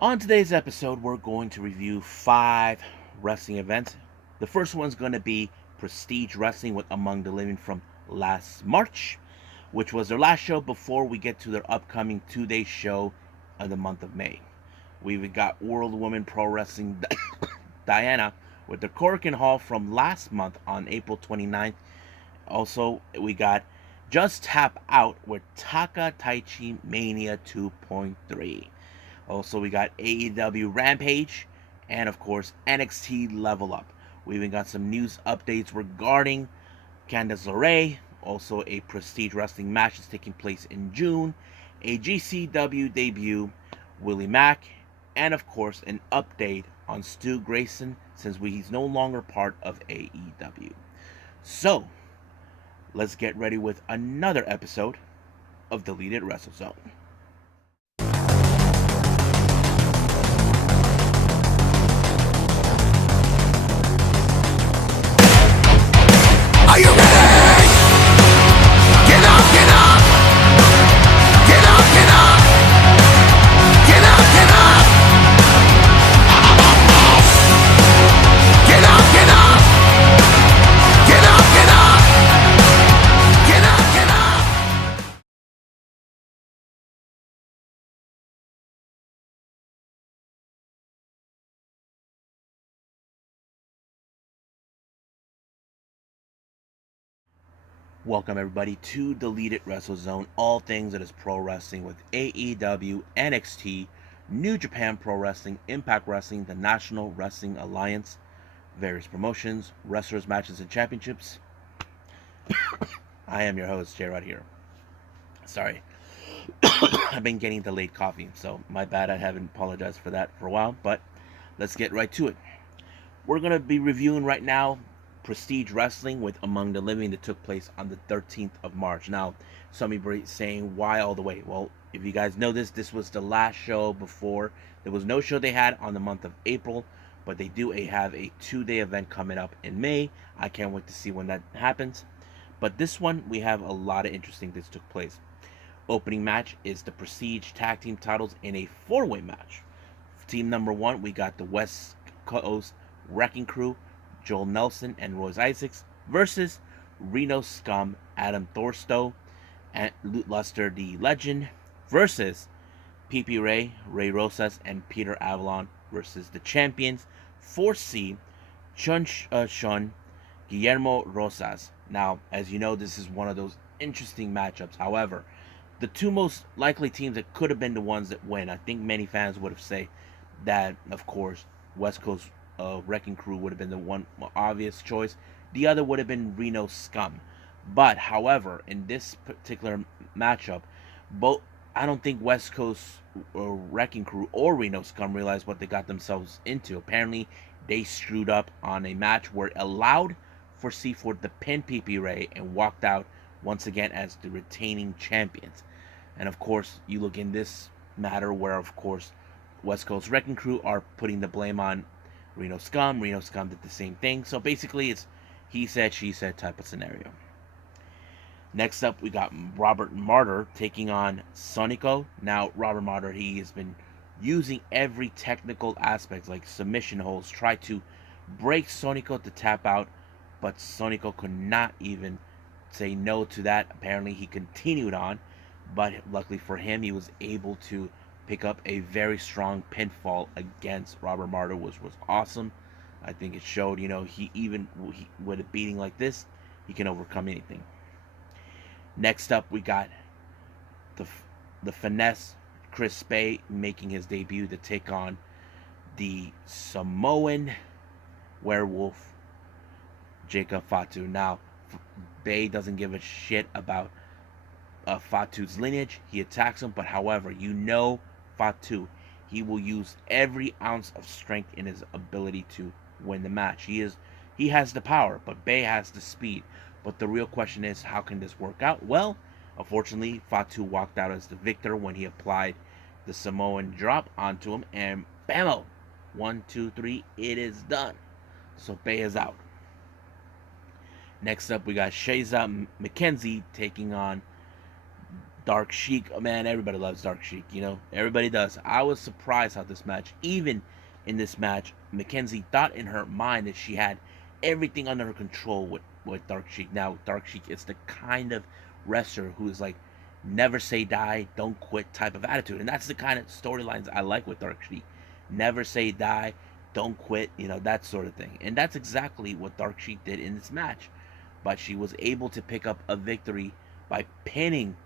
On today's episode, we're going to review 5 wrestling events. The first one's going to be Prestige Wrestling with Among the Living from last March, which was their last show before we get to their upcoming 2-day show of the month of May. We've got World Women Pro Wrestling Diana with the Korakuen Hall from last month on April 29th. Also, we got Just Tap Out with TAKA Taichi Mania 2.3. Also, we got AEW Rampage and, of course, NXT Level Up. We even got some news updates regarding Candice LeRea. Also, a Prestige Wrestling match is taking place in June. A GCW debut, Willie Mack. And, of course, an update on Stu Grayson since he's no longer part of AEW. So, let's get ready with another episode of Deleted Wrestle Zone. Are you ready? Get up, get up! Get up, get up! Get up, get up! Get up, get up! Get up, get up! Get up, get up! Welcome everybody to Deleted Wrestle Zone, all things that is pro wrestling with AEW, NXT, New Japan Pro Wrestling, Impact Wrestling, the National Wrestling Alliance, various promotions, wrestlers, matches, and championships. I am your host, J-Rod here. Sorry, I've been getting delayed coffee, so my bad. I haven't apologized for that for a while, but let's get right to it. We're going to be reviewing right now Prestige Wrestling with Among the Living that took place on the 13th of March. Now, some of you are saying, why all the way? Well, if you guys know this was the last show before. There was no show they had on the month of April, but they do have a 2-day event coming up in May. I can't wait to see when that happens. But this one, we have a lot of interesting things took place. Opening match is the Prestige Tag Team titles in a 4-way match. Team number 1, we got the West Coast Wrecking Crew, Joel Nelson and Royce Isaacs versus Reno Scum, Adam Thorstow, and Lute Luster the Legend versus PP Ray Rosas, and Peter Avalon versus the champions 4C, Shun, Guillermo Rosas. Now, as you know, this is one of those interesting matchups. However, the two most likely teams that could have been the ones that win, I think many fans would have said that, of course, West Coast Wrecking Crew would have been the one obvious choice. The other would have been Reno Scum. But, however, in this particular matchup, I don't think West Coast Wrecking Crew or Reno Scum realized what they got themselves into. Apparently, they screwed up on a match where it allowed for Seaford to pin PP Ray and walked out once again as the retaining champions. And of course, you look in this matter where, of course, West Coast Wrecking Crew are putting the blame on Reno Scum. Reno Scum did the same thing. So basically, it's he said, she said type of scenario. Next up, we got Robert Martyr taking on Sonico. Now, Robert Martyr, he has been using every technical aspect, like submission holds, try to break Sonico to tap out, but Sonico could not even say no to that. Apparently, he continued on, but luckily for him, he was able to pick up a very strong pinfall against Robert Martyr, which was awesome. I think it showed, with a beating like this, he can overcome anything. Next up, we got the Finesse, Chris Bay, making his debut to take on the Samoan Werewolf, Jacob Fatu. Now, Bay doesn't give a shit about Fatu's lineage. He attacks him, but however, Fatu, he will use every ounce of strength in his ability to win the match. He has the power, but Bay has the speed. But the real question is, how can this work out? Well, unfortunately, Fatu walked out as the victor when he applied the Samoan drop onto him, and bammo! 1, 2, 3, it is done. So Bay is out. Next up, we got Shayza McKenzie taking on Dark Sheik, man, everybody loves Dark Sheik, you know, everybody does. I was surprised how this match, even in this match, Mackenzie thought in her mind that she had everything under her control with Dark Sheik. Now, Dark Sheik is the kind of wrestler who is like, never say die, don't quit type of attitude. And that's the kind of storylines I like with Dark Sheik. Never say die, don't quit, you know, that sort of thing. And that's exactly what Dark Sheik did in this match. But she was able to pick up a victory by pinning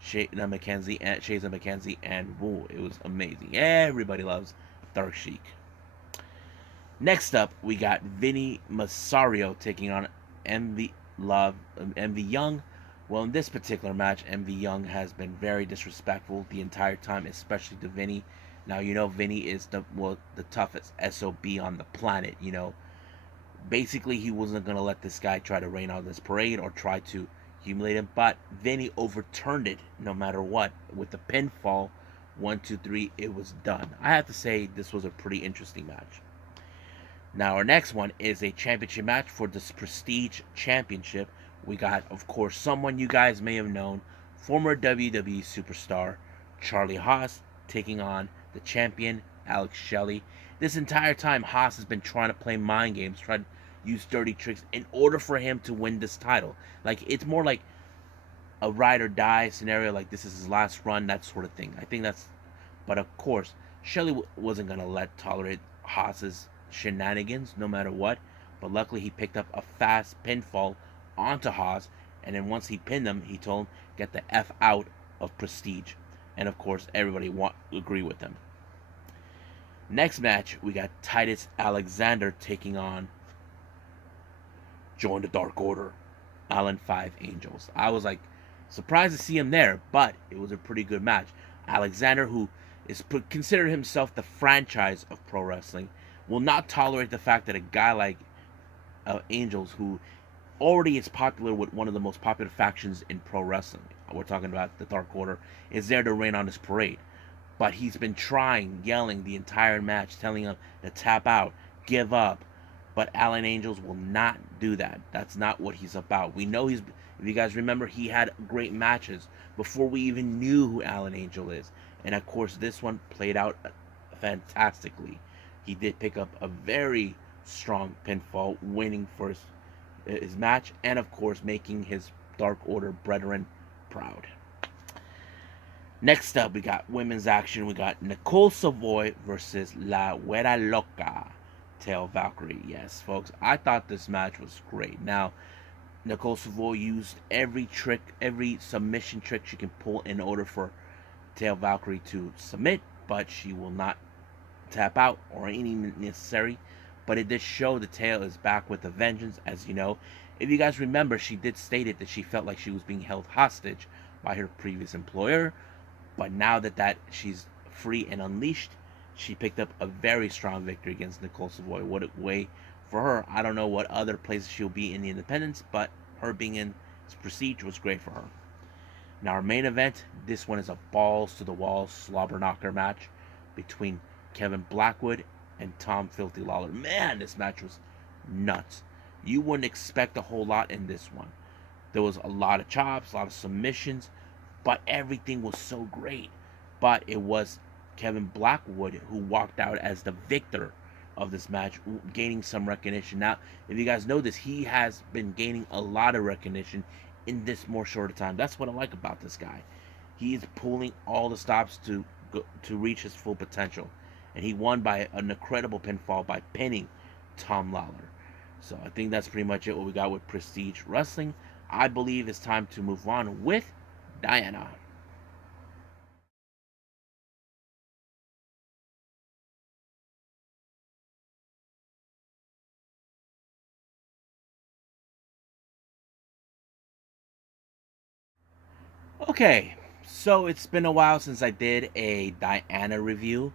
Shayna McKenzie, and woo, it was amazing. Everybody loves Dark Sheik. Next up, we got Vinny Masario taking on MV Young. Well, in this particular match, MV Young has been very disrespectful the entire time, especially to Vinny. Now, you know, Vinny is the toughest SOB on the planet, you know. Basically, he wasn't going to let this guy try to rain on this parade or try to humiliate him, but Vinny overturned it no matter what. With the pinfall, 1, 2, 3, it was done. I have to say, this was a pretty interesting match. Now, our next one is a championship match for this Prestige Championship. We got, of course, someone you guys may have known, former WWE superstar Charlie Haas, taking on the champion Alex Shelley. This entire time, Haas has been trying to play mind games, trying to use dirty tricks in order for him to win this title. Like, it's more like a ride or die scenario, like this is his last run, that sort of thing. I think that's, but of course, Shelley wasn't going to tolerate Haas's shenanigans no matter what. But luckily, he picked up a fast pinfall onto Haas, and then once he pinned him, he told him, get the F out of Prestige. And of course, everybody agree with him. Next match, we got Titus Alexander taking on Join the Dark Order, Alan 5 Angels. I was like surprised to see him there, but it was a pretty good match. Alexander, who is considered himself the franchise of pro wrestling, will not tolerate the fact that a guy like Angels, who already is popular with one of the most popular factions in pro wrestling, we're talking about the Dark Order, is there to rain on his parade. But he's been trying, yelling the entire match, telling him to tap out, give up. But Alan Angels will not do that. That's not what he's about. We know if you guys remember, he had great matches before we even knew who Alan Angel is. And of course, this one played out fantastically. He did pick up a very strong pinfall, winning for his match, and of course, making his Dark Order brethren proud. Next up, we got women's action. We got Nicole Savoy versus La Güera Loca, Tail Valkyrie. Yes, folks, I thought this match was great. Now, Nicole Savoy used every trick, every submission trick she can pull in order for Tail Valkyrie to submit, but she will not tap out or anything necessary. But it did show the Tail is back with a vengeance, as you know. If you guys remember, she did state it that she felt like she was being held hostage by her previous employer. But now that she's free and unleashed, she picked up a very strong victory against Nicole Savoy. What a way for her. I don't know what other places she'll be in the independents, but her being in Prestige was great for her. Now, our main event, this one is a balls to the wall slobber knocker match between Kevin Blackwood and Tom Filthy Lawler. Man, this match was nuts. You wouldn't expect a whole lot in this one. There was a lot of chops, a lot of submissions, but everything was so great. But it was Kevin Blackwood who walked out as the victor of this match, gaining some recognition. Now, if you guys know this, he has been gaining a lot of recognition in this more shorter time. That's what I like about this guy. He is pulling all the stops to reach his full potential. And he won by an incredible pinfall by pinning Tom Lawler. So I think that's pretty much it, what we got with Prestige Wrestling. I believe it's time to move on with Diana. Okay, so it's been a while since I did a Diana review.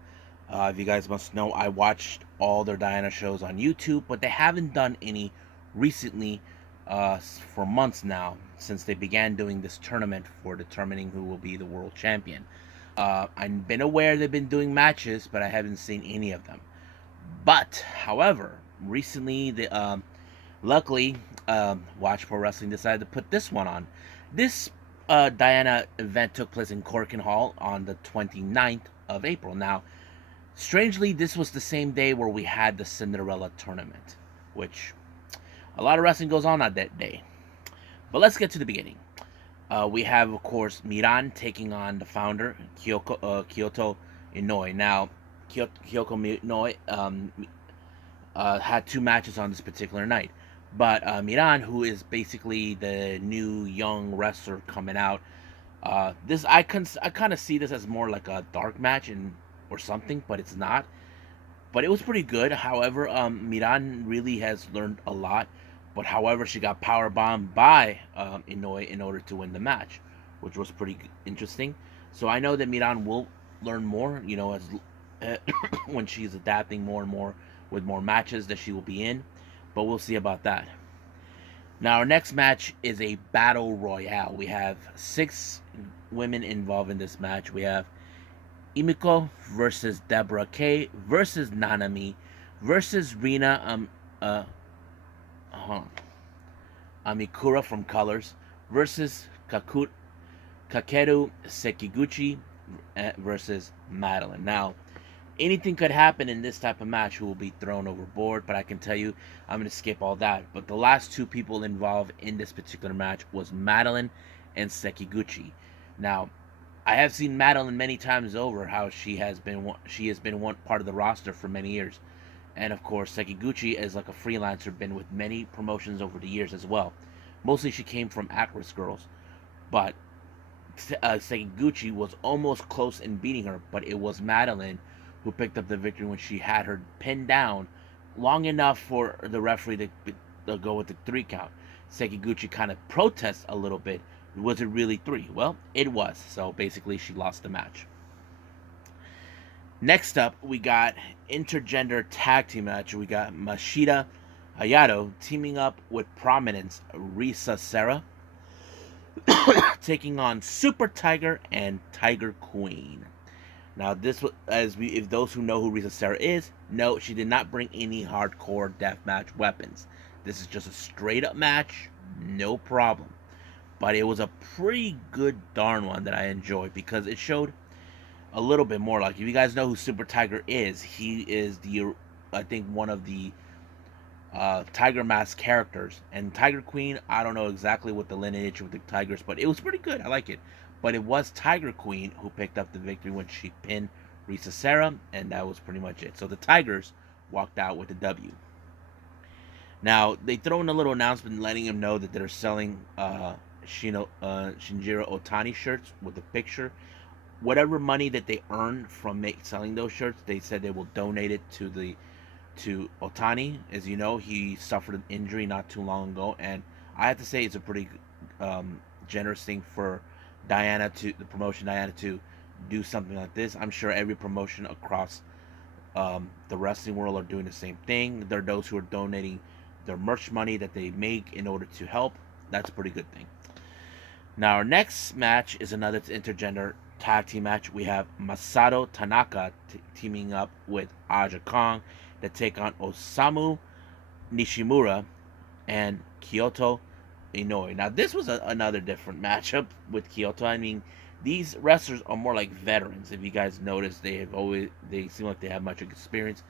If you guys must know, I watched all their Diana shows on YouTube, but they haven't done any recently for months now, since they began doing this tournament for determining who will be the world champion. I've been aware they've been doing matches, but I haven't seen any of them. But, however, recently, luckily, Watch Pro Wrestling decided to put this one on. This Diana event took place in Korakuen Hall on the 29th of April. Now, strangely, this was the same day where we had the Cinderella tournament, which a lot of wrestling goes on that day. But let's get to the beginning. We have, of course, Miran taking on the founder, Kyoto Inoue. Now, Kyoto Inoue had two matches on this particular night. But Miran, who is basically the new young wrestler coming out, this I kind of see this as more like a dark match or something, but it's not. But it was pretty good. However, Miran really has learned a lot. But however, she got power bombed by Inoue in order to win the match, which was pretty interesting. So I know that Miran will learn more, as when she's adapting more and more with more matches that she will be in. But we'll see about that. Now our next match is a battle royale. We have 6 women involved in this match. We have Imiko versus Deborah Kay versus Nanami versus Rina Amikura from Colors versus Kakeru Sekiguchi versus Madeline. Now, anything could happen in this type of match who will be thrown overboard, but I can tell you I'm going to skip all that. But the last 2 people involved in this particular match was Madeline and Sekiguchi. Now, I have seen Madeline many times over how she has been one part of the roster for many years. And of course, Sekiguchi is like a freelancer, been with many promotions over the years as well. Mostly she came from Actress Girls, but Sekiguchi was almost close in beating her, but it was Madeline who picked up the victory when she had her pinned down long enough for the referee to go with the 3 count. Sekiguchi kind of protests a little bit. Was it really 3? Well, it was. So basically, she lost the match. Next up, we got intergender tag team match. We got Mashida Hayato teaming up with Prominence Risa Serra, taking on Super Tiger and Tiger Queen. Now, this was, if those who know who Risa Serra is, no, she did not bring any hardcore deathmatch weapons. This is just a straight up match, no problem. But it was a pretty good darn one that I enjoyed because it showed a little bit more. Like, if you guys know who Super Tiger is, he is I think one of the Tiger Mask characters. And Tiger Queen, I don't know exactly what the lineage with the Tigers, but it was pretty good. I like it. But it was Tiger Queen who picked up the victory when she pinned Risa Serra, and that was pretty much it. So the Tigers walked out with the W. Now, they throw in a little announcement letting them know that they're selling Shinjiro Otani shirts with a picture. Whatever money that they earn from selling those shirts, they said they will donate it to Otani. As you know, he suffered an injury not too long ago, and I have to say it's a pretty generous thing for the promotion Diana to do something like this. I'm sure every promotion across the wrestling world are doing the same thing. There are those who are donating their merch money that they make in order to help. That's a pretty good thing. Now, our next match is another intergender tag team match. We have Masato Tanaka teaming up with Aja Kong to take on Osamu Nishimura and Kyoto Inoue. Now, this was another different matchup with Kyoto. I mean, these wrestlers are more like veterans. If you guys notice, they seem like they have much experience.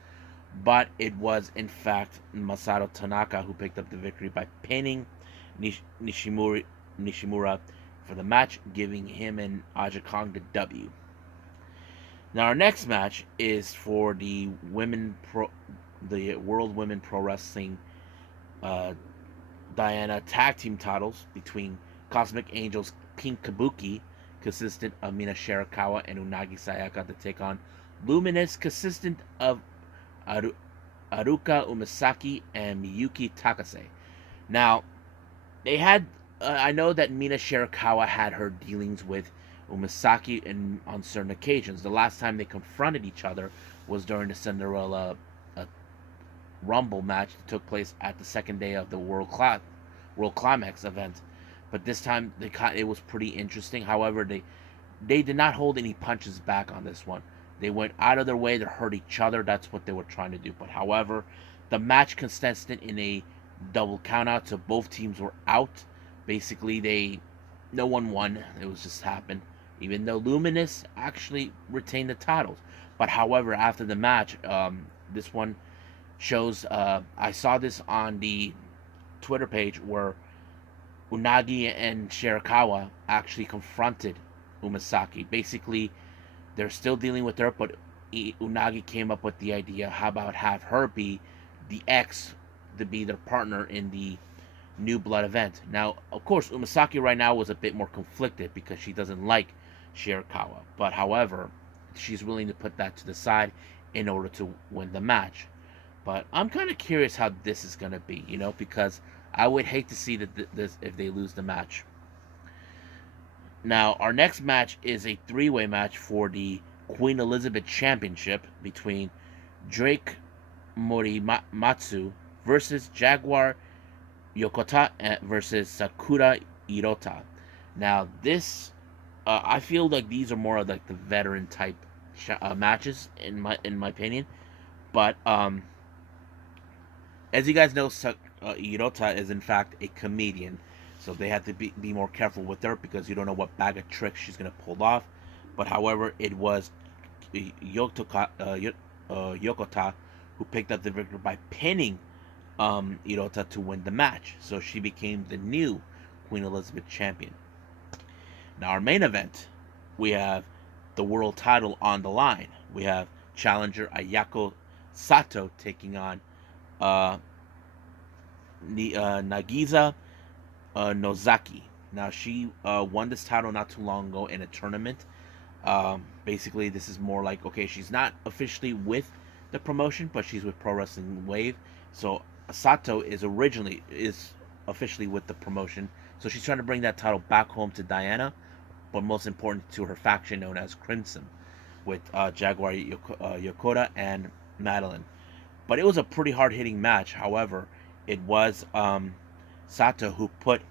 But it was, in fact, Masato Tanaka who picked up the victory by pinning Nishimura for the match, giving him and Aja Kong the W. Now our next match is for the World Women Pro Wrestling Diana Tag Team titles between Cosmic Angels Pink Kabuki, consistent of Mina Shirakawa and Unagi Sayaka, to take on Luminous, consistent of Aruka Umasaki and Miyuki Takase. Now, they had I know that Mina Shirakawa had her dealings with Umasaki on certain occasions. The last time they confronted each other was during the Cinderella Rumble match that took place at the second day of the World Climax event. But this time it was pretty interesting. However, they did not hold any punches back on this one. They went out of their way to hurt each other. That's what they were trying to do. But however, the match consisted in a double countout, so both teams were out. Basically, they No one won. It was just happened. Even though Luminous actually retained the titles. But however, after the match, this one shows. I saw this on the Twitter page where Unagi and Shirakawa actually confronted Umasaki. Basically, they're still dealing with her, but Unagi came up with the idea: how about have her be the ex to be their partner in the New Blood event? Now, of course, Umasaki right now was a bit more conflicted because she doesn't like Shirakawa, but however, she's willing to put that to the side in order to win the match. But I'm kind of curious how this is gonna be, because I would hate to see that this if they lose the match. Now, our next match is a three-way match for the Queen Elizabeth Championship between Drake Morimatsu versus Jaguar Yokota versus Sakura Hirota. Now, this I feel like these are more of like the veteran type matches in my opinion. But as you guys know, Hirota is in fact a comedian, so they have to be more careful with her because you don't know what bag of tricks she's gonna pull off. But however, it was Yokota who picked up the victory by pinning Hirota to win the match. So she became the new Queen Elizabeth champion. Now, our main event, we have the world title on the line. We have challenger Ayako Sato taking on uh, Nagisa Nozaki. Now, she won this title not too long ago in a tournament. Basically, this is more like, okay, she's not officially with the promotion, but she's with Pro Wrestling Wave. So Sato is officially with the promotion. So she's trying to bring that title back home to Diana, but most important to her faction known as Crimson, with Jaguar Yokota and Madeline. But it was a pretty hard hitting match. However, it was Sato who put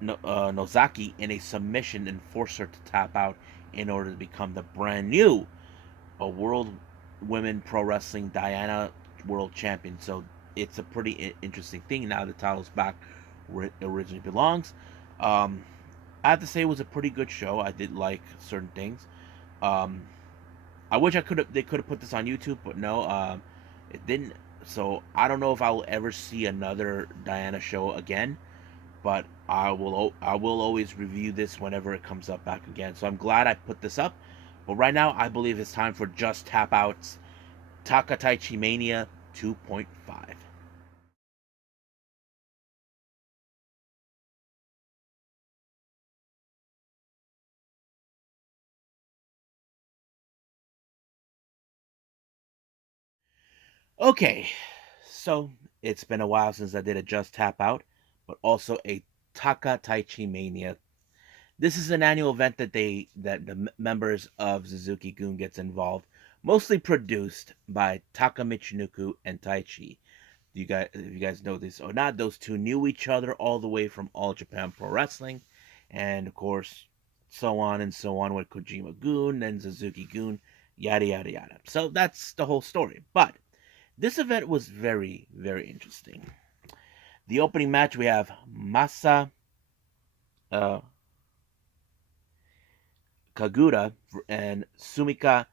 Nozaki in a submission and forced her to tap out in order to become the brand new World Women Pro Wrestling Diana World Champion. So it's a pretty interesting thing. Now the title's back where it originally belongs. I have to say it was a pretty good show. I did like certain things. Um, I wish they could have put this on YouTube, but no, it didn't. So I don't know if I will ever see another Diana show again, but I will always review this whenever it comes up back again. So I'm glad I put this up. But right now, I believe it's time for Just Tap Out's TAKA Taichi Mania 2.5. Okay, so it's been a while since I did a Just Tap Out, but also a TAKA Taichi Mania. This is an annual event that the members of Suzuki-gun gets involved, mostly produced by TAKA Michinoku and Taichi. If you guys know this or not, those two knew each other all the way from All Japan Pro Wrestling, and of course, so on and so on with Kojima-gun and Suzuki-gun, yada yada yada. So that's the whole story. But this event was very, very interesting. The opening match, we have Masa uh, Kagura and Sumika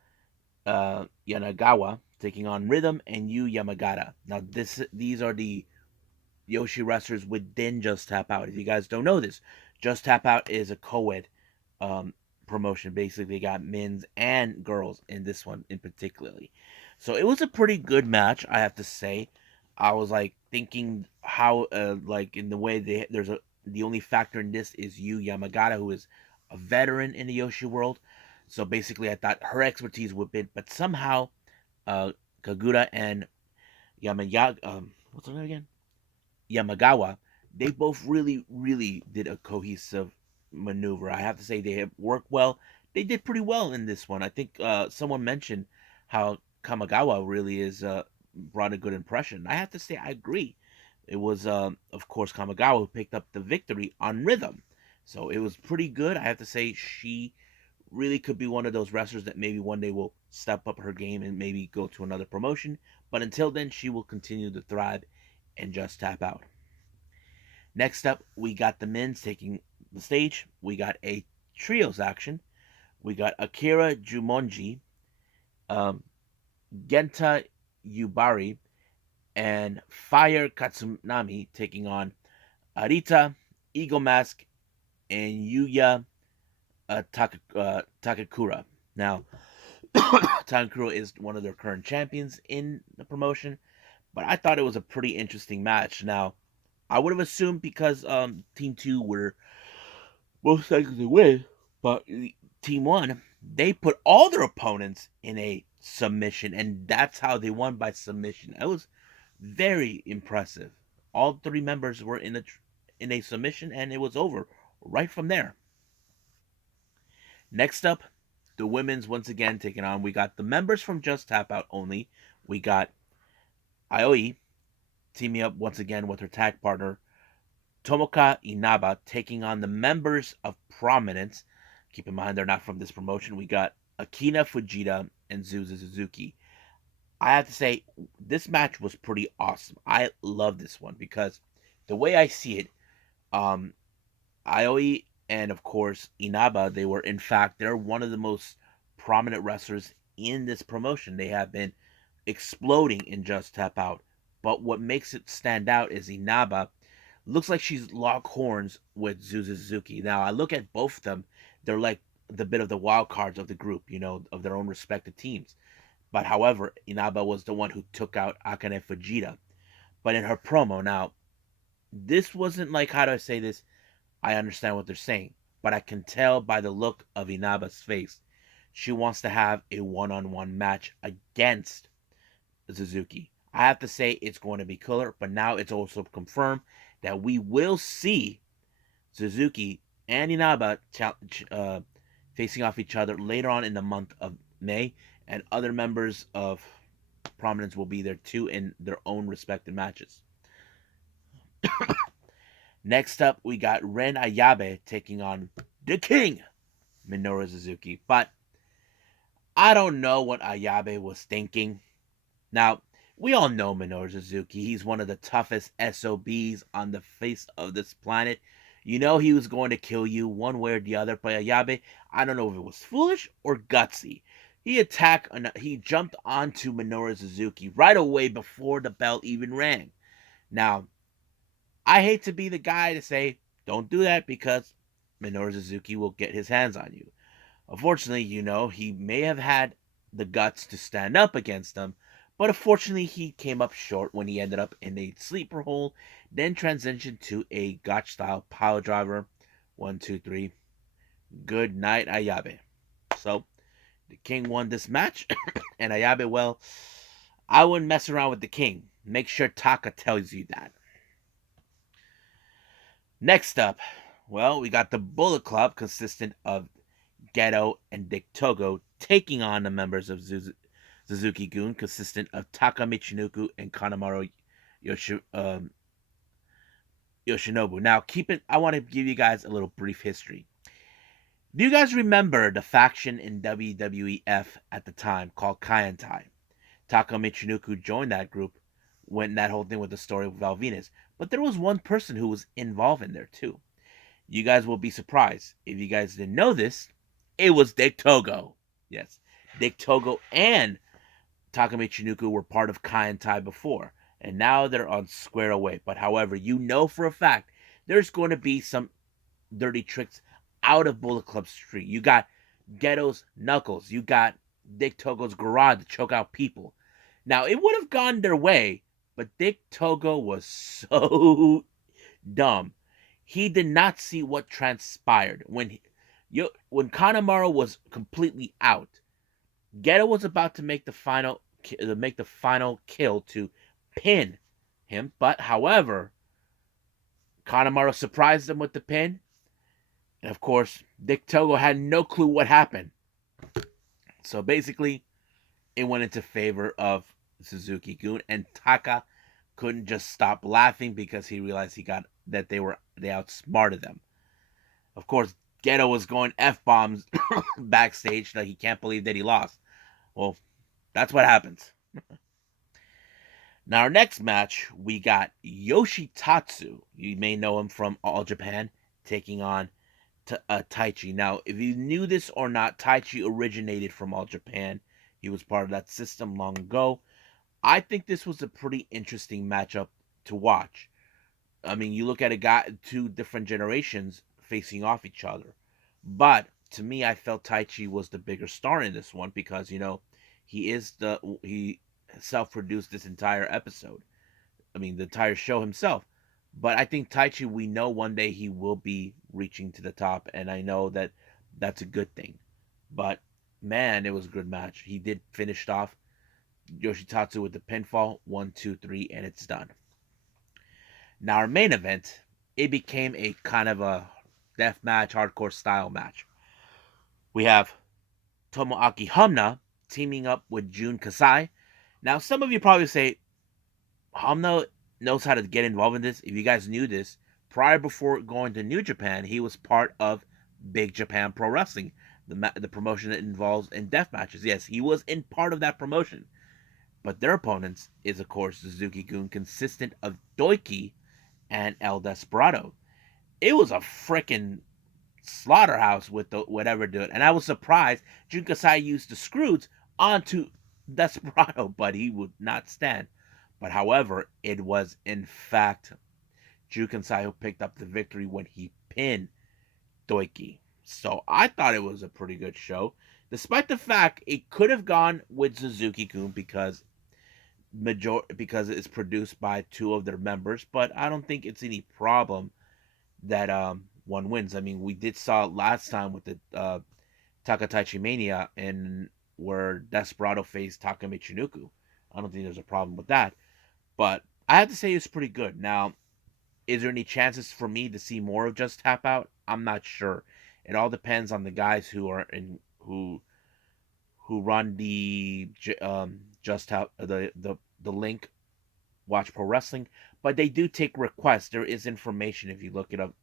Yanagawa taking on Rhythm and Yu Yamagata. Now, these are the Yoshi wrestlers within Just Tap Out. If you guys don't know this, Just Tap Out is a co-ed um, promotion. Basically, they got men's and girls in this one in particularly. So it was a pretty good match, I have to say. I was like thinking how, like in the way the only factor in this is Yu Yamagata, who is a veteran in the Yoshi world. So basically, I thought her expertise would be, but somehow, uh, Kagura and Yamagawa, what's her name again? Yamagawa, they both really, really did a cohesive maneuver. I have to say they have worked well. They did pretty well in this one. I think someone mentioned how Kamagawa really is brought a good impression. I have to say I agree. It was, of course, Kamagawa who picked up the victory on Rhythm, so it was pretty good. I have to say she really could be one of those wrestlers that maybe one day will step up her game and maybe go to another promotion. But until then, she will continue to thrive and Just Tap Out. Next up, we got the men's taking the stage, we got a trios action. We got Akira Jumonji, um, Genta Yubari, and Fire Katsunami taking on Arita, Eagle Mask, and Yuya Takakura. Now, Takakura is one of their current champions in the promotion, but I thought it was a pretty interesting match. Now, I would have assumed because Team 2 were most likely to win, but Team 1, they put all their opponents in a submission, and that's how they won by submission. It was very impressive. All three members were in a submission, and it was over right from there. Next up, the women's once again taking on. We got the members from Just Tap Out only. We got IOE teaming up once again with her tag partner Tomoka Inaba taking on the members of Prominence. Keep in mind they're not from this promotion. We got Akina Fujita and Zuzu Suzuki. I have to say this match was pretty awesome. I love this one because the way I see it, um, Aoi and of course Inaba, they're one of the most prominent wrestlers in this promotion. They have been exploding in Just Tap Out. But what makes it stand out is Inaba looks like she's locked horns with Zuzu Suzuki. Now I look at both of them, they're like the bit of the wild cards of the group, of their own respective teams. But however, Inaba was the one who took out Akane Fujita. But in her promo, now, this wasn't like, how do I say this? I understand what they're saying, but I can tell by the look of Inaba's face, she wants to have a one-on-one match against Suzuki. I have to say it's going to be killer, but now it's also confirmed that we will see Suzuki and Inaba facing off each other later on in the month of May, and other members of Prominence will be there too in their own respective matches. Next up, we got Ren Ayabe taking on the King, Minoru Suzuki. But I don't know what Ayabe was thinking. Now, we all know Minoru Suzuki. He's one of the toughest SOBs on the face of this planet. You know he was going to kill you one way or the other. But Ayabe, I don't know if it was foolish or gutsy. He jumped onto Minoru Suzuki right away before the bell even rang. Now, I hate to be the guy to say, don't do that because Minoru Suzuki will get his hands on you. Unfortunately, he may have had the guts to stand up against them, but unfortunately, he came up short when he ended up in a sleeper hold, then transitioned to a gotch style pile driver. 1, 2, 3. Good night, Ayabe. So, the King won this match, and Ayabe, well, I wouldn't mess around with the King. Make sure Taka tells you that. Next up, well, we got the Bullet Club consistent of Geto and Dick Togo taking on the members of Suzuki-gun consistent of Taka Michinoku and Kanemaru Yoshinobu. Now, I want to give you guys a little brief history. Do you guys remember the faction in WWEF at the time called Kaientai? Taka Michinoku joined that group when that whole thing with the story of Val Venus. But there was one person who was involved in there too. You guys will be surprised. If you guys didn't know this, it was Dick Togo. Yes, Dick Togo and Taka Michinoku were part of Kaientai before. And now they're on square away. But however, for a fact there's going to be some dirty tricks out of Bullet Club Street. You got Ghetto's Knuckles. You got Dick Togo's garage to choke out people. Now, it would have gone their way, but Dick Togo was so dumb. He did not see what transpired. When Kanemaru was completely out, Geto was about to make the final kill to pin him, but however, Kanemaru surprised him with the pin, and of course, Dick Togo had no clue what happened. So basically, it went into favor of Suzuki-gun, and Taka couldn't just stop laughing because he realized they outsmarted them. Of course, Geto was going F-bombs backstage that he can't believe that he lost. Well, that's what happens. Now, our next match, we got Yoshitatsu. You may know him from All Japan, taking on Taichi. Now, if you knew this or not, Taichi originated from All Japan. He was part of that system long ago. I think this was a pretty interesting matchup to watch. I mean, you look at a guy, two different generations facing off each other. But to me, I felt Taichi was the bigger star in this one because he self-produced this entire episode. I mean, the entire show himself. But I think Taichi, we know one day he will be reaching to the top, and I know that that's a good thing. But man, it was a good match. He did finish off Yoshitatsu with the pinfall, 1, 2, 3, and it's done. Now our main event, it became a kind of a death match, hardcore style match. We have Tomoaki Hamna teaming up with Jun Kasai. Now some of you probably say Hamna knows how to get involved in this. If you guys knew this, prior before going to New Japan, he was part of Big Japan Pro Wrestling, the promotion that involves in death matches. Yes, he was in part of that promotion. But their opponents is of course Suzuki-gun, consistent of Doiki and El Desperado. It was a freaking slaughterhouse with the whatever dude, and I was surprised Jun Kasai used the screws onto Desperado, but he would not stand. But however, it was in fact Jun Kasai who picked up the victory when he pinned Doiki. So I thought it was a pretty good show, despite the fact it could have gone with Suzuki-gun because it's produced by two of their members, but I don't think it's any problem that one wins. I mean, we did saw it last time with the TAKA Taichi Mania and where Desperado faced TAKA Michinoku. I don't think there's a problem with that. But I have to say it's pretty good. Now, is there any chances for me to see more of Just Tap Out? I'm not sure. It all depends on the guys who are in who run the Just Tap the link Watch Pro Wrestling, but they do take requests. There is information if you look it up.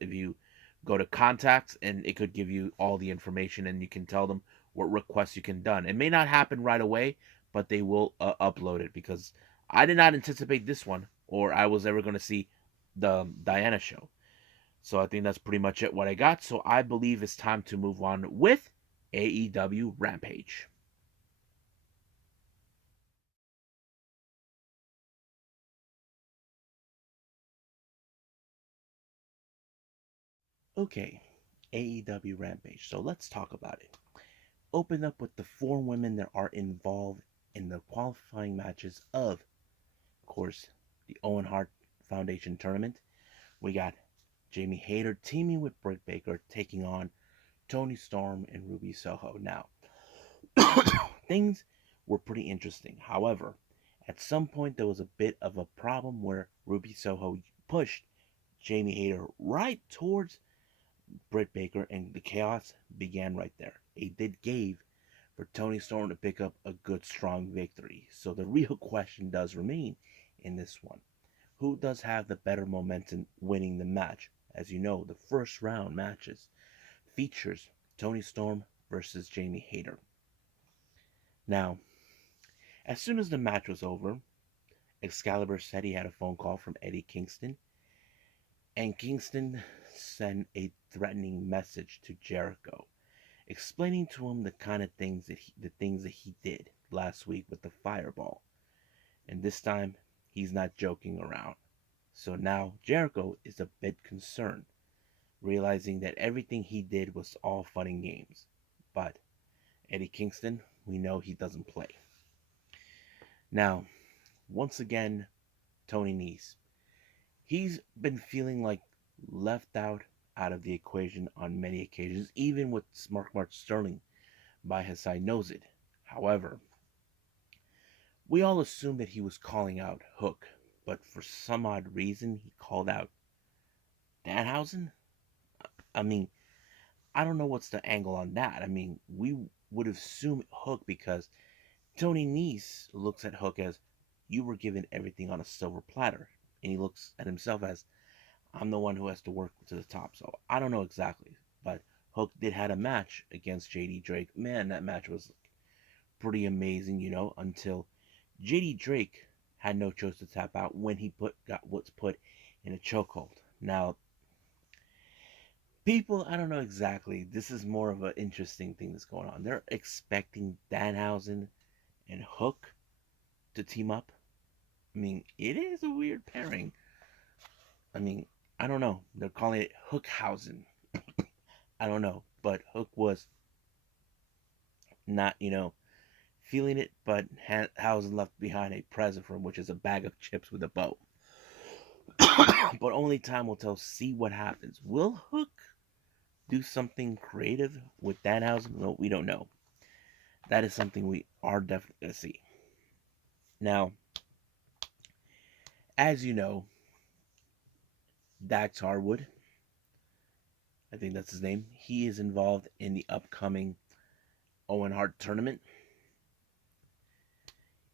If you go to contacts, and it could give you all the information, and you can tell them what requests you can done. It may not happen right away, but they will upload it because I did not anticipate this one, or I was ever going to see the Diana show. So I think that's pretty much it what I got. So I believe it's time to move on with AEW Rampage. Okay, AEW Rampage. So let's talk about it. Open up with the four women that are involved in the qualifying matches of course, the Owen Hart Foundation tournament. We got Jamie Hayter teaming with Britt Baker, taking on Toni Storm and Ruby Soho. Now, things were pretty interesting. However, at some point there was a bit of a problem where Ruby Soho pushed Jamie Hayter right towards Britt Baker, and the chaos began right there. It did gave for Toni Storm to pick up a good, strong victory. So the real question does remain in this one. Who does have the better momentum winning the match? As you know, the first round matches features Toni Storm versus Jamie Hayter. Now, as soon as the match was over, Excalibur said he had a phone call from Eddie Kingston, and Kingston sent a threatening message to Jericho, explaining to him the kind of things that he did last week with the fireball. And this time, he's not joking around. So now Jericho is a bit concerned, realizing that everything he did was all fun and games. But Eddie Kingston, we know he doesn't play. Now, once again, Tony Nese. He's been feeling like left out of the equation on many occasions, even with Smart Mark Sterling by his side knows it. However, we all assumed that he was calling out Hook, but for some odd reason he called out Danhausen? I mean, I don't know what's the angle on that. I mean, we would assume Hook because Tony Nese looks at Hook as you were given everything on a silver platter, and he looks at himself as I'm the one who has to work to the top. So I don't know exactly, but Hook did had a match against JD Drake. Man, that match was pretty amazing, until JD Drake had no choice to tap out when he got what's put in a chokehold. Now, People, I don't know exactly. This is more of an interesting thing that's going on. They're expecting Danhausen and Hook to team up. I mean, it is a weird pairing. I mean, I don't know. They're calling it Hookhausen. I don't know. But Hook was not, feeling it, but Hausen left behind a present for him, which is a bag of chips with a bow. But only time will tell. See what happens. Will Hook do something creative with Danhausen? No, we don't know. That is something we are definitely going to see. Now, as you know, Dax Harwood, I think that's his name, he is involved in the upcoming Owen Hart Tournament.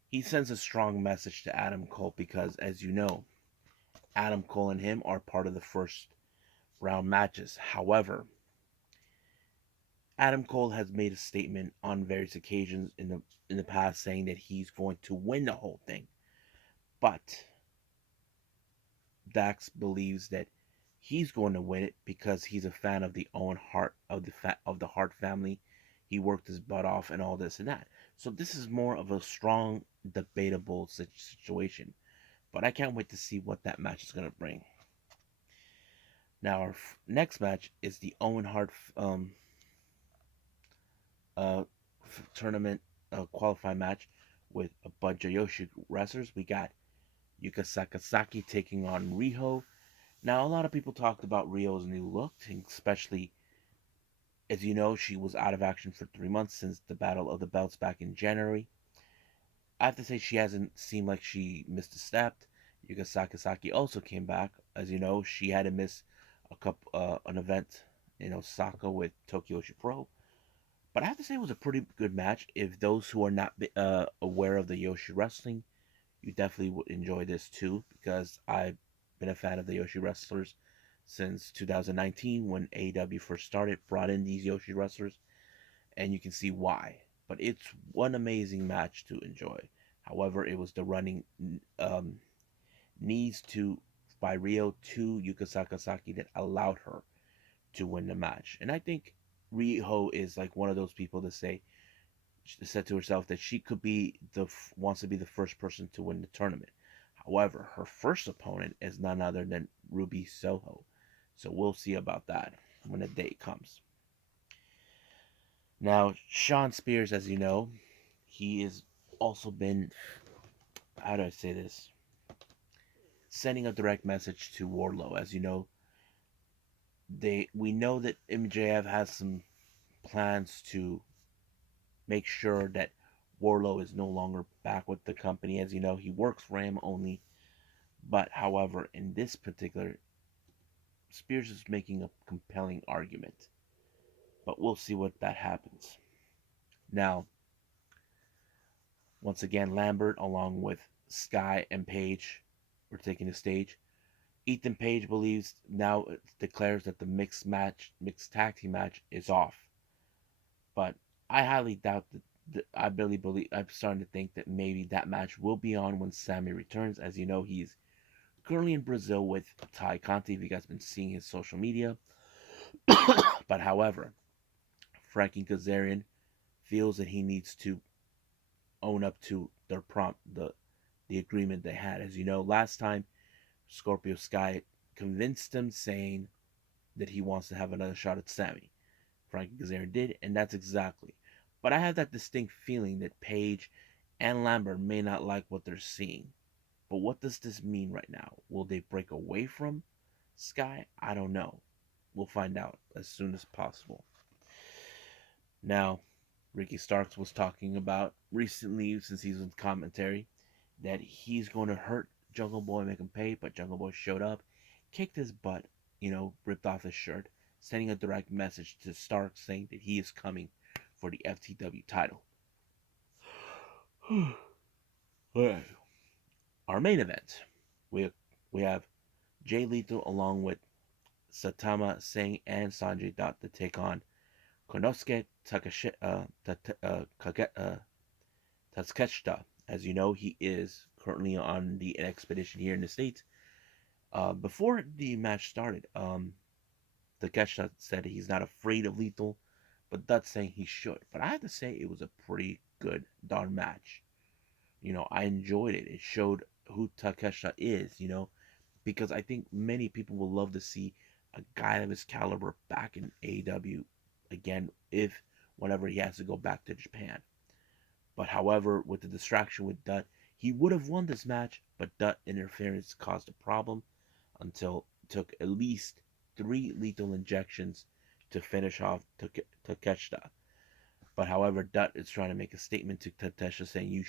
He sends a strong message to Adam Cole because, as you know, Adam Cole and him are part of the first round matches. However, Adam Cole has made a statement on various occasions in the past saying that he's going to win the whole thing. But Dax believes that he's going to win it because he's a fan of the Owen Hart of the Hart family. He worked his butt off and all this and that. So this is more of a strong, debatable situation. But I can't wait to see what that match is going to bring. Now our next match is the Owen Hart uh, tournament qualifying match with a bunch of Yoshi wrestlers. We got Yuka Sakazaki taking on Riho. Now, a lot of people talked about Riho's new look, especially as you know, she was out of action for 3 months since the Battle of the Belts back in January. I have to say, she hasn't seemed like she missed a step. Yuka Sakazaki also came back. As you know, she had to miss an event in Osaka with Tokyo Pro. But I have to say, it was a pretty good match. If those who are not aware of the Yoshi wrestling, you definitely would enjoy this too, because I've been a fan of the Yoshi wrestlers since 2019 when AEW first started, brought in these Yoshi wrestlers, and you can see why. But it's one amazing match to enjoy. However, it was the running um, knees to by Rio to Yuka Sakazaki that allowed her to win the match. And I think Riho is like one of those people that said to herself that she could be wants to be the first person to win the tournament. However, her first opponent is none other than Ruby Soho. So we'll see about that when the day comes. Now, Sean Spears, as you know, he has also been, how do I say this, sending a direct message to Wardlow. As you know, we know that MJF has some plans to make sure that Wardlow is no longer back with the company. As you know, he works for him only. But however, in this particular, Spears is making a compelling argument. But we'll see what that happens. Now, once again, Lambert along with Sky and Page were taking the stage. Ethan Page believes now declares that the mixed tag team match is off. But I highly doubt that. I really believe. I'm starting to think that maybe that match will be on when Sammy returns. As you know, he's currently in Brazil with Ty Conti. If you guys have been seeing his social media, but however, Frankie Kazarian feels that he needs to own up to the agreement they had. As you know, last time Scorpio Sky convinced him, saying that he wants to have another shot at Sammy. Frankie Kazarian did, and that's exactly. But I have that distinct feeling that Page and Lambert may not like what they're seeing. But what does this mean right now? Will they break away from Sky? I don't know. We'll find out as soon as possible. Now, Ricky Starks was talking about recently, since he's in commentary, that he's going to hurt Jungle Boy, make him pay, but Jungle Boy showed up, kicked his butt, ripped off his shirt, sending a direct message to Starks saying that he is coming for the FTW title. Our main event, we have Jay Lethal along with Satama Singh and Sanjay Dutt to take on Konosuke Takeshita. As you know, he is currently on the expedition here in the States. Before the match started, Takeshita said he's not afraid of Lethal, but Dutt's saying he should. But I have to say it was a pretty good darn match. I enjoyed it. It showed who Takeshita is, because I think many people will love to see a guy of his caliber back in AEW again, if whenever he has to go back to Japan. But however, with the distraction with Dutt, he would have won this match, but Dutt interference caused a problem until it took at least 3 lethal injections to finish off Takeshita. But however, Dutt is trying to make a statement to Takeshita saying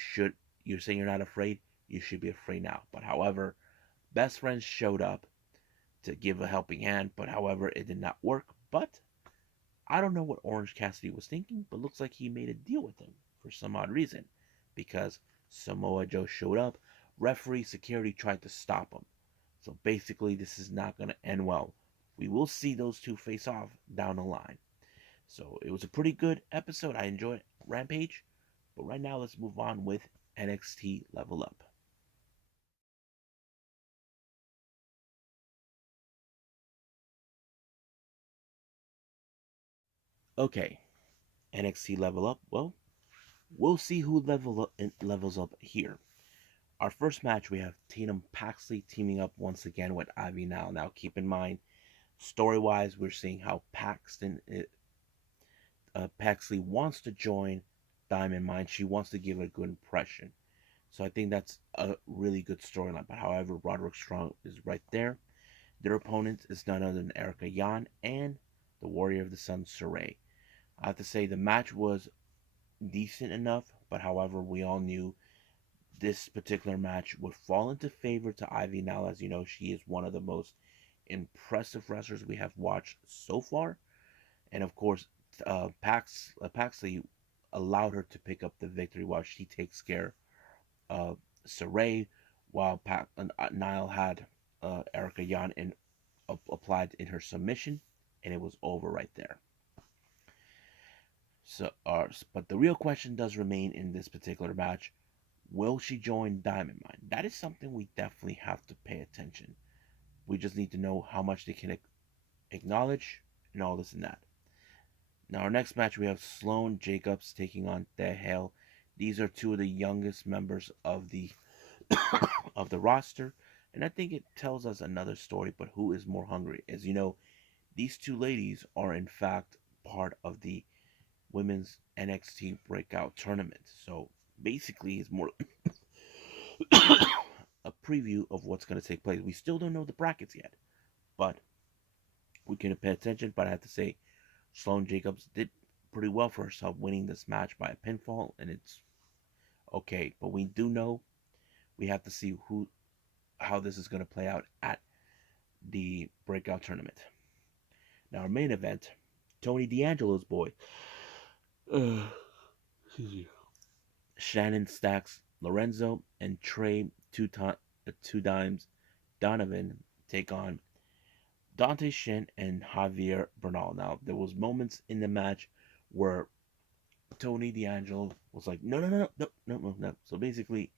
you're saying you're not afraid, you should be afraid now. But however, best friends showed up to give a helping hand, but however, it did not work. But I don't know what Orange Cassidy was thinking, but looks like he made a deal with him for some odd reason. Because Samoa Joe showed up, referee security tried to stop him. So basically, this is not going to end well. We will see those two face off down the line. So it was a pretty good episode. I enjoyed Rampage. But right now, let's move on with NXT Level Up. Okay, NXT Level Up. Well, we'll see who levels up here. Our first match, we have Tatum Paxley teaming up once again with Ivy Now. Now, keep in mind, story-wise, we're seeing how Paxley wants to join Diamond Mine. She wants to give a good impression. So I think that's a really good storyline. But however, Roderick Strong is right there. Their opponent is none other than Erica Yan and the Warrior of the Sun, Saray. I have to say the match was decent enough, but however, we all knew this particular match would fall into favor to Ivy Now. As you know, she is one of the most impressive wrestlers we have watched so far. And of course, Paxley allowed her to pick up the victory while she takes care of Saray, while Nile had Erica Yan applied in her submission, and it was over right there. So, but the real question does remain in this particular match: will she join Diamond Mine? That is something we definitely have to pay attention. We just need to know how much they can acknowledge and all this and that. Now, our next match, we have Sloan Jacobs taking on The Hale. These are two of the youngest members of the of the roster, and I think it tells us another story. But who is more hungry? As you know, these two ladies are in fact part of the women's NXT Breakout Tournament. So basically, it's more a preview of what's going to take place. We still don't know the brackets yet, but we can pay attention. But I have to say, Sloan Jacobs did pretty well for herself, winning this match by a pinfall, and it's okay. But we do know we have to see how this is going to play out at the Breakout Tournament. Now, our main event, Tony D'Angelo's boy, excuse me, Shannon Stacks Lorenzo and Trey Two Dimes Donovan take on Dante Shin and Javier Bernal. Now, there was moments in the match where Tony D'Angelo was like, no, no, no, no, no, no, no. So basically,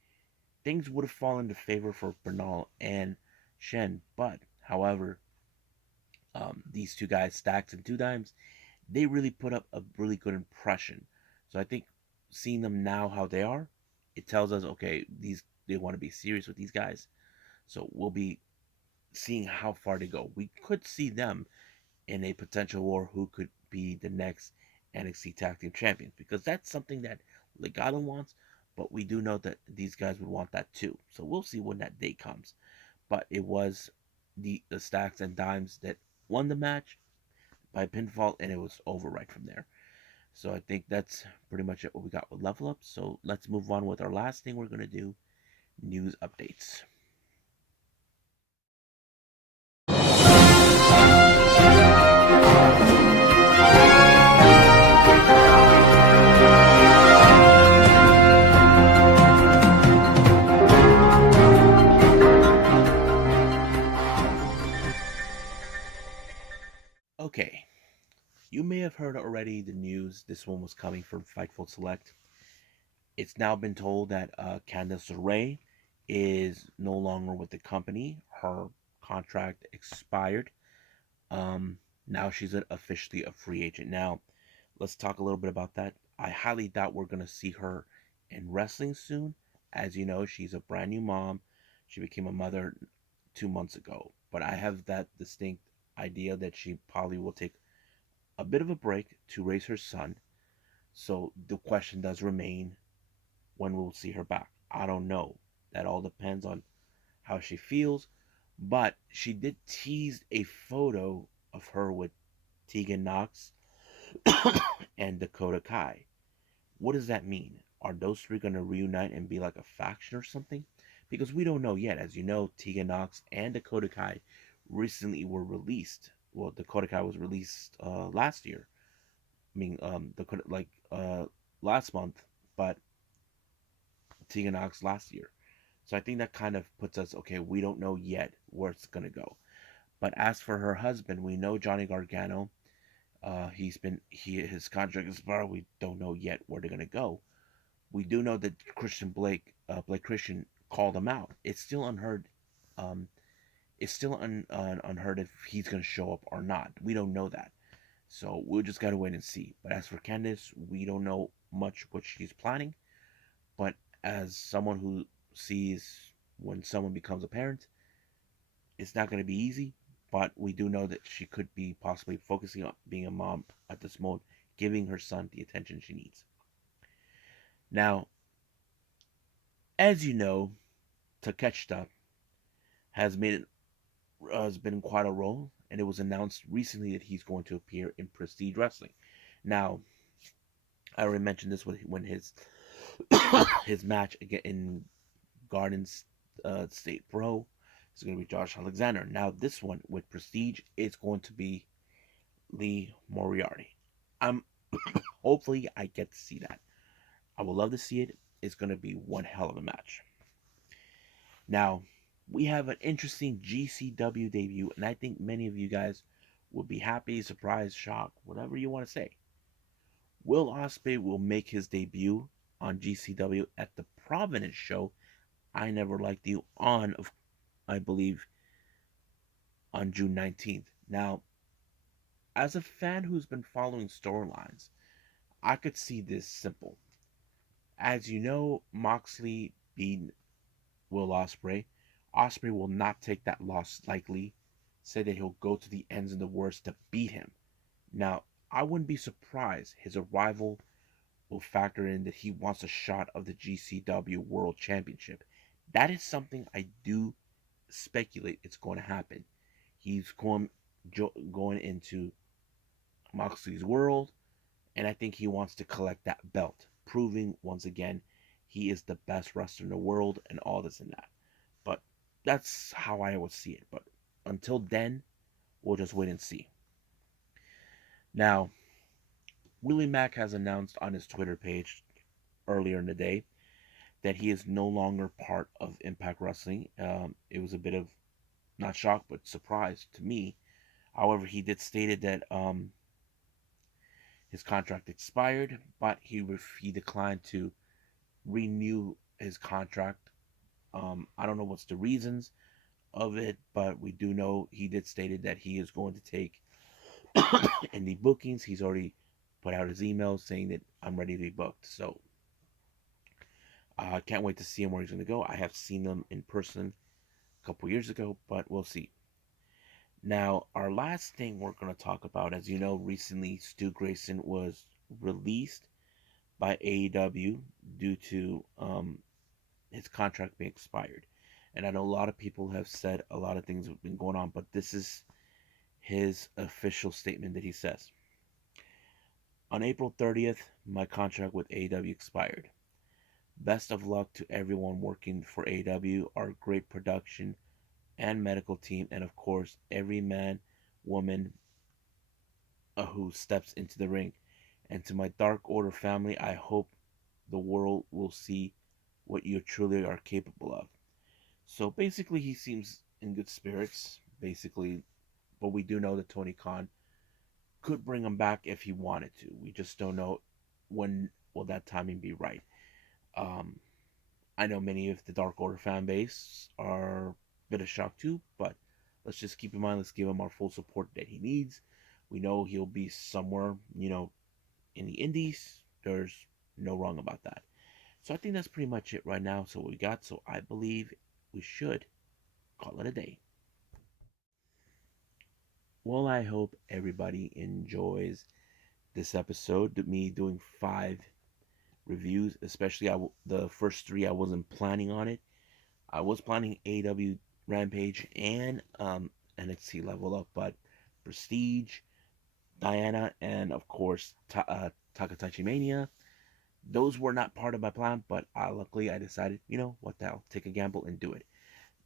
things would have fallen to favor for Bernal and Shen. But, however, these two guys, Stacks and Two Dimes, they really put up a really good impression. So I think seeing them now how they are, it tells us, okay, they want to be serious with these guys. So we'll be seeing how far they go. We could see them in a potential war who could be the next NXT Tag Team Champions, because that's something that Legado wants, but we do know that these guys would want that too. So we'll see when that day comes. But it was the Stacks and Dimes that won the match by pinfall, and it was over right from there. So I think that's pretty much it what we got with Level Up. So let's move on with our last thing we're going to do, news updates. Okay, you may have heard already the news. This one was coming from Fightful Select. It's now been told that Candice LeRea is no longer with the company. Her contract expired. Now she's officially a free agent. Now, let's talk a little bit about that. I highly doubt we're going to see her in wrestling soon. As you know, she's a brand new mom. She became a mother 2 months ago. But I have that distinct idea that she probably will take a bit of a break to raise her son. So the question does remain, when we'll see her back. I don't know. That all depends on how she feels. But she did tease a photo of her with Tegan Knox and Dakota Kai. What does that mean? Are those three going to reunite and be like a faction or something? Because we don't know yet. As you know, Tegan Knox and Dakota Kai recently were released. Well, Dakota Kai was released last year. I mean, Dakota last month, but Tegan Knox last year. So I think that kind of puts us okay. We don't know yet where it's gonna go. But as for her husband, we know Johnny Gargano. His contract is expired. We don't know yet where they're gonna go. We do know that Blake Christian called him out. It's still unheard. Um, it's still unheard if he's gonna show up or not. We don't know that. So we'll just gotta wait and see. But as for Candice, we don't know much what she's planning. But as someone who sees when someone becomes a parent, it's not going to be easy. But we do know that she could be possibly focusing on being a mom at this moment, giving her son the attention she needs. Now, as you know, Takeshita has made has been in quite a role, and it was announced recently that he's going to appear in Prestige Wrestling. Now, I already mentioned this when his match again in Gardens State Pro is going to be Josh Alexander. Now, this one with Prestige is going to be Lee Moriarty. I'm hopefully I get to see that. I would love to see it. It's going to be one hell of a match. Now, we have an interesting GCW debut, and I think many of you guys will be happy, surprised, shocked, whatever you want to say. Will Ospreay will make his debut on GCW at the Providence show. I Never Liked You on, I believe, on June 19th. Now, as a fan who's been following storylines, I could see this simple. As you know, Moxley beat Will Ospreay. Ospreay will not take that loss lightly. Say that he'll go to the ends and the worst to beat him. Now, I wouldn't be surprised his arrival will factor in that he wants a shot of the GCW World Championship. That is something I do speculate it's going to happen. He's going into Moxley's world, and I think he wants to collect that belt, proving once again he is the best wrestler in the world and all this and that. But that's how I would see it. But until then, we'll just wait and see. Now, Willie Mack has announced on his Twitter page earlier in the day that he is no longer part of Impact Wrestling. It was a bit of not shock but surprise to me. However, he did stated that his contract expired, but he declined to renew his contract. I don't know what's the reasons of it, but we do know he did stated that he is going to take indie bookings. He's already put out his email saying that I'm ready to be booked. So I can't wait to see him where he's going to go. I have seen him in person a couple years ago, but we'll see. Now, our last thing we're going to talk about, as you know, recently Stu Grayson was released by AEW due to his contract being expired. And I know a lot of people have said a lot of things have been going on, but this is his official statement that he says. On April 30th, my contract with AEW expired. Best of luck to everyone working for AEW, our great production and medical team, and of course, every man, woman who steps into the ring. And to my Dark Order family, I hope the world will see what you truly are capable of. So basically, he seems in good spirits, basically, but we do know that Tony Khan could bring him back if he wanted to. We just don't know when will that timing be right. Um, I know many of the Dark Order fan base are a bit of shock too, but let's just keep in mind, let's give him our full support that he needs. We know he'll be somewhere, in the indies. There's no wrong about that. So I think that's pretty much it right now. So what we got. So I believe we should call it a day. Well, I hope everybody enjoys this episode. Me doing 5 reviews, especially the first 3. I wasn't planning on it. I was planning AEW Rampage and NXT Level Up, but Prestige, Diana, and of course Taka Taichi Mania. Those were not part of my plan, but luckily I decided, what the hell, take a gamble and do it.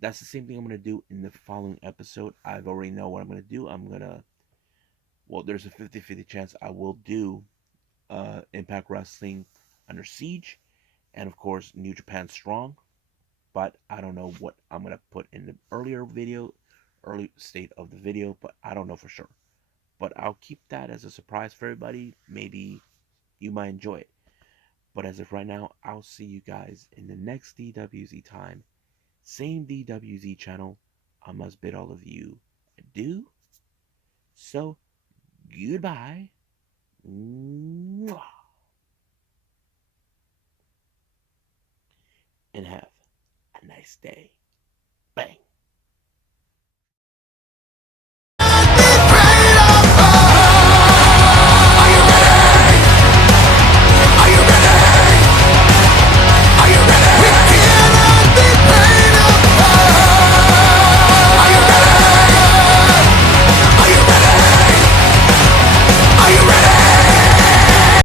That's the same thing I'm gonna do in the following episode. I've already know what I'm gonna do. There's a 50-50 chance I will do Impact Wrestling Under Siege, and of course New Japan Strong. But I don't know what I'm gonna put in the early state of the video, but I don't know for sure. But I'll keep that as a surprise for everybody. Maybe you might enjoy it. But as of right now, I'll see you guys in the next DWZ time. Same DWZ channel. I must bid all of you adieu. So, goodbye. And have a nice day. Bang.